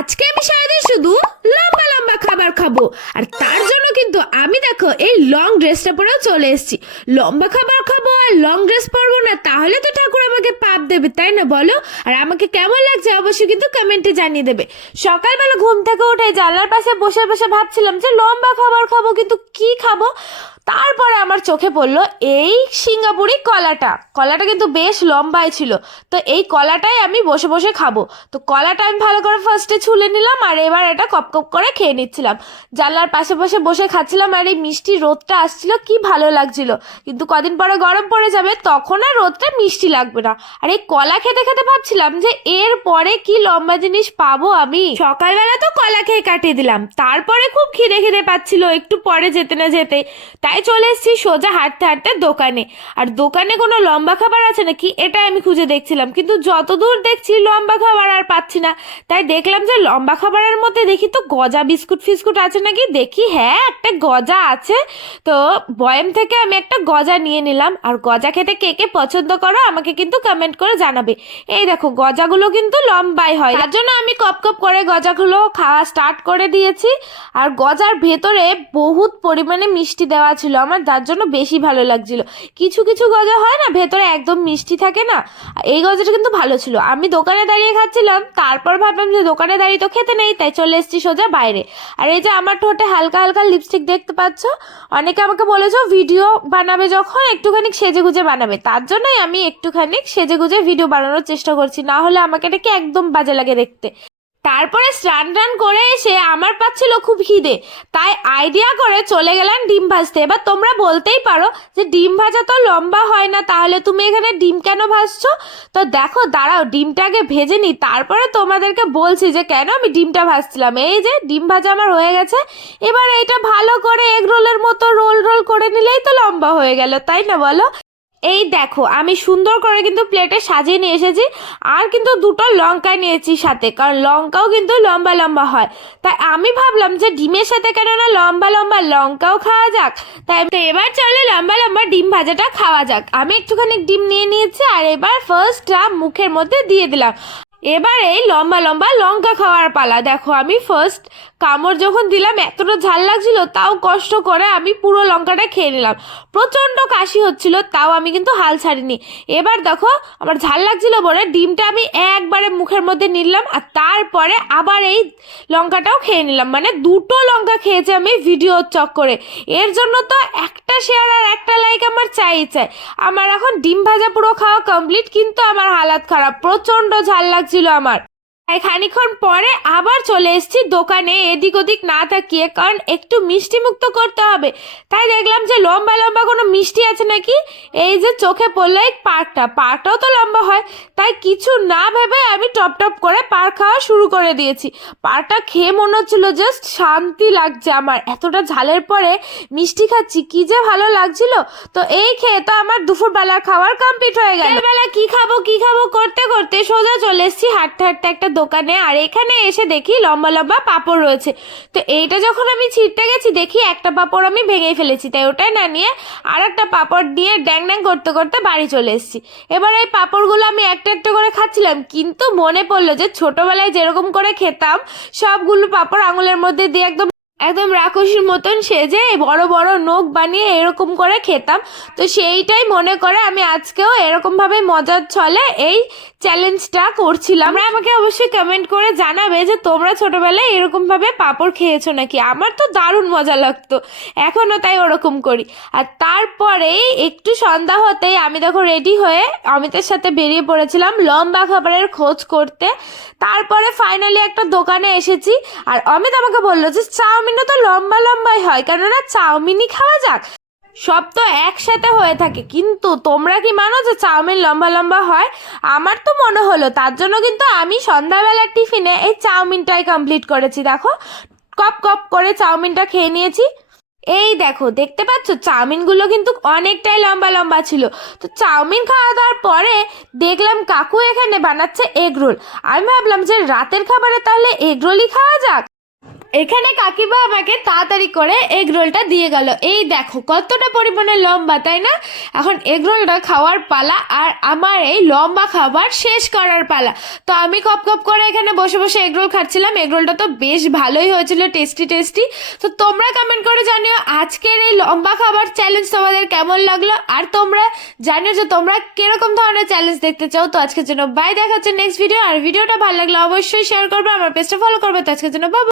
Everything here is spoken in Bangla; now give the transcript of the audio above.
আজকে আমি সারাদিন শুধু লম্বা লম্বা খাবার খাব। আর তার জন্য কিন্তু আমি দেখো এই লং ড্রেসটা পরেও চলে এসেছি। লম্বা খাবার খাব আর লং ড্রেস পরবো না, তাহলে তো ঠাকুর আমাকে পাপ দেবে, তাই না বলো? আর আমাকে কেমন লাগছে অবশ্যই কিন্তু কমেন্টে জানিয়ে দেবে। সকালবেলা ঘুম থেকে উঠে জানলার পাশে বসে বসে ভাবছিলাম যে লম্বা খাবার খাব, কিন্তু কি খাব? তারপরে আমার চোখে পড়ল এই সিঙ্গাপুরি কলাটা। কলাটা কিন্তু বেশ লম্বাই ছিল। তো এই কলাটাই আমি বসে বসে খাব। তো কলাটা আমি ভালো করে ফার্স্টে ছুলে নিলাম আর এবার এটা কপ কপ করে খেয়ে নিচ্ছিলাম। জানলার পাশে পাশে বসে খাচ্ছিলাম আর এই মিষ্টি রোদটা আসছিল, কি ভালো লাগছিল। কিন্তু কদিন পরে গরম পড়ে যাবে, তখন আর রোদটা মিষ্টি লাগবে না। আর এই কলা খেতে খেতে ভাবছিলাম যে এর পরে কি লম্বা জিনিস পাবো আমি। সকালবেলা তো কলা খেয়ে কাটিয়ে দিলাম। তারপরে খুব খিদে খিদে পাচ্ছিল, একটু পরে যেতে না যেতে। তাই চলে এসেছি সোজা হাঁটতে হাঁটতে দোকানে। আর দোকানে কোনো লম্বা খাবার আছে নাকি? এটা আমি খুঁজে দেখছিলাম। কিন্তু যতদূর দেখছি লম্বা খাবার আর পাচ্ছি না। তাই দেখলাম যে লম্বা খাবারের মধ্যে দেখি তো গজা বিস্কুট ফিস্কুট আছে নাকি? দেখি হ্যাঁ একটা গজা আছে। তো বয়াম থেকে আমি একটা গজা নিয়ে নিলাম। আর গজা খেতে কে কে পছন্দ করো আমাকে কিন্তু কমেন্ট করে জানাবে। এই দেখো, গজাগুলো কিন্তু লম্বাই হয়। তার জন্য আমি কপ কপ করে গজাগুলো খাওয়া স্টার্ট করে দিয়েছি। আর গজার ভেতরে বহুত পরিমাণে মিষ্টি দেওয়া ছিল। আমার তার জন্য বেশি ভালো লাগছিল। কিছু কিছু গজা হয় না, ভেতরে একদম মিষ্টি থাকে না। এই গজাটা কিন্তু ভালো ছিল। আমি দোকানে দাঁড়িয়ে খাচ্ছিলাম, তারপর ভাবলাম যে দোকানে দাঁড়িয়ে তো খেতে নেই, তাই চলে এসেছি সোজা বাইরে। আর এই যে আমার ঠোঁটে হালকা হালকা লিপস্টিক দেখতে পাচ্ছ, অনেকে আমাকে বলেছ, ভিডিও বানাবে যখন, একটুখানি সেজে গুজে বানাবে। তার জন্যই আমি একটুখানি সেজে গুজে ভিডিও বানানোর চেষ্টা করছি, না হলে আমাকে এটাকে একদম বাজে লাগে দেখতে। তারপরে স্নান টান করে এসে আমার পাচ্ছিল খুব খিদে। তাই আইডিয়া করে চলে গেলাম ডিম ভাজতে। এবার তোমরা বলতেই পারো যে ডিম ভাজা তো লম্বা হয় না, তাহলে তুমি এখানে ডিম কেন ভাজছো? তো দেখো, দাঁড়াও ডিমটা আগে ভেজে নিই। তারপরে তোমাদেরকে বলছি যে কেন আমি ডিমটা ভাজছিলাম? এই যে, ডিম ভাজা আমার হয়ে গেছে। এবার এইটা ভালো করে এগ রোলের মতো রোল রোল করে নিলেই তো লম্বা হয়ে গেল, তাই না বলো? এই দেখো, আমি সুন্দর করে কিন্তু প্লেটে সাজিয়ে নিয়ে এসেছি, আর কিন্তু দুটো লঙ্কা নিয়েছি সাথে, কারণ লঙ্কাও কিন্তু লম্বা লম্বা হয়। তাই আমি ভাবলাম যে ডিমের সাথে কেননা লম্বা লম্বা লঙ্কাও খাওয়া যাক। তাই তো এবার চলে লম্বা লম্বা ডিম ভাজাটা খাওয়া যাক। আমি একটুখানি ডিম নিয়ে নিয়েছি, আর এবার ফার্স্টটা মুখের মধ্যে দিয়ে দিলাম। এবার এই লম্বা লম্বা লঙ্কা খাওয়ার পালা। দেখো, আমি ফার্স্ট কামড় যখন দিলাম, এতটা ঝাল লাগছিল, তাও কষ্ট করে আমি পুরো লঙ্কাটা খেয়ে নিলাম। প্রচণ্ড কাশি হচ্ছিল, তাও আমি কিন্তু হাল ছাড়িনি। এবার দেখো, আমার ঝাল লাগছিল বলে ডিমটা আমি একবারে মুখের মধ্যে নিলাম, আর তারপরে আবার এই লঙ্কাটাও খেয়ে নিলাম। মানে দুটো লঙ্কা খেয়েছি আমি ভিডিওর চক্করে এর জন্য তো একটা শেয়ার আর একটা লাইক আমার চাই চাই। আমার এখন ডিম ভাজা পুরো খাওয়া কমপ্লিট কিন্তু আমার হালাত খারাপ, প্রচণ্ড ঝাল লাগছিল আমার। খানিক্ষণ পরে আবার চলে এসেছি দোকানে। এদিক ওদিক না তাকিয়ে, কারণ একটু মিষ্টি মুক্ত করতে হবে। তাই দেখলাম যে লম্বা লম্বা কোনো মিষ্টি আছে নাকি? এই যে চোখে পড়ল এই পার্কটা পার্কটাও তো লম্বা হয়। তাই কিছু না ভেবে আমি টপ টপ করে পার্ক খাওয়া শুরু করে দিয়েছি। পার্কটা খেয়ে মনে হচ্ছিল জাস্ট শান্তি লাগছে আমার। এতটা ঝালের পরে মিষ্টি খাচ্ছি, কি যে ভালো লাগছিল। তো এই খেয়ে তো আমার দুপুর বেলার খাবার কমপ্লিট হয়ে গেল। বেলা কি খাব কি খাব করতে করতে সোজা চলে এসেছি। হাঁটতে হাঁটতে একটা দোকানে, আর এখানে এসে দেখি লম্বা লম্বা পাপড় রয়েছে। তো এইটা যখন আমি ছিটতে গেছি, দেখি একটা পাপড় আমি ভেঙে ফেলেছি। তাই ওটাই না নিয়ে আর একটা পাপড় দিয়ে ড্যাং ড্যাং করতে করতে বাড়ি চলে এসেছি। এবার এই পাপড়গুলো আমি একটা একটা করে খাচ্ছিলাম, কিন্তু মনে পড়ল যে ছোটোবেলায় যেরকম করে খেতাম, সবগুলো পাপড় আঙুলের মধ্যে দিয়ে একদম একদম রাক্ষসীর মতন সেজে বড় বড় নখ বানিয়ে এরকম করে খেতাম। তো সেইটাই মনে করে আমি আজকেও এরকম ভাবে মজার ছলে এই চ্যালেঞ্জটা করছিলাম। আমরা আমাকে অবশ্যই কমেন্ট করে জানাবে যে তোমরা ছোটবেলায় এরকম ভাবে পাপড় খেয়েছো নাকি? আমার তো দারুণ মজা লাগতো। এখনও তাই ওরকম করি। আর তারপরেই একটু সন্ধ্যা হতেই আমি দেখো রেডি হয়ে অমিতের সাথে বেরিয়ে পড়েছিলাম লম্বা খাবারের খোঁজ করতে। তারপরে ফাইনালি একটা দোকানে এসেছি। আর অমিত আমাকে বলল যে চাউমিনও তো লম্বা লম্বাই হয়, কেননা চাউমিনই খাওয়া যাক। সব তো একসাথে হয়ে থাকে, কিন্তু তোমরা কি মানো যে চাউমিন লম্বা লম্বা হয়? আমার তো মনে হলো, তার জন্য কিন্তু আমি সন্ধ্যাবেলার টিফিনে এই চাউমিনটাই কমপ্লিট করেছি, দেখো। কপ কপ করে চাউমিনটা খেয়ে নিয়েছি। এই দেখো, দেখতে পাচ্ছ? চাউমিনগুলো কিন্তু অনেকটাই লম্বা লম্বা ছিল। তো চাউমিন খাওয়া দাওয়ার পরে দেখলাম কাকু এখানে বানাচ্ছে এগরোল আমি ভাবলাম যে রাতের খাবারে তাহলে এগরোলই খাওয়া যাক। এখানে কাকিমা আমাকে তাড়াতাড়ি করে এগ রোলটা দিয়ে গেল। এই দেখো, কতটা পরিমাণে লম্বা, তাই না? এখন এগ রোলটা খাওয়ার পালা আর আমার এই লম্বা খাবার শেষ করার পালা। তো আমি কপ কপ করে এখানে বসে বসে এগ রোল খাচ্ছিলাম। এগ রোলটা তো বেশ ভালোই হয়েছিল টেস্টি টেস্টি তো তোমরা কমেন্ট করে জানিও আজকের এই লম্বা খাবার চ্যালেঞ্জ তোমাদের কেমন লাগল? আর তোমরা জানিও যে তোমরা কীরকম ধরনের চ্যালেঞ্জ দেখতে চাও। তো আজকের জন্য বাই দেখাচ্ছে নেক্সট ভিডিও আর ভিডিওটা ভালো লাগলে অবশ্যই শেয়ার করবে, আমার পেজটা ফলো করবে। তো আজকের জন্য বাবু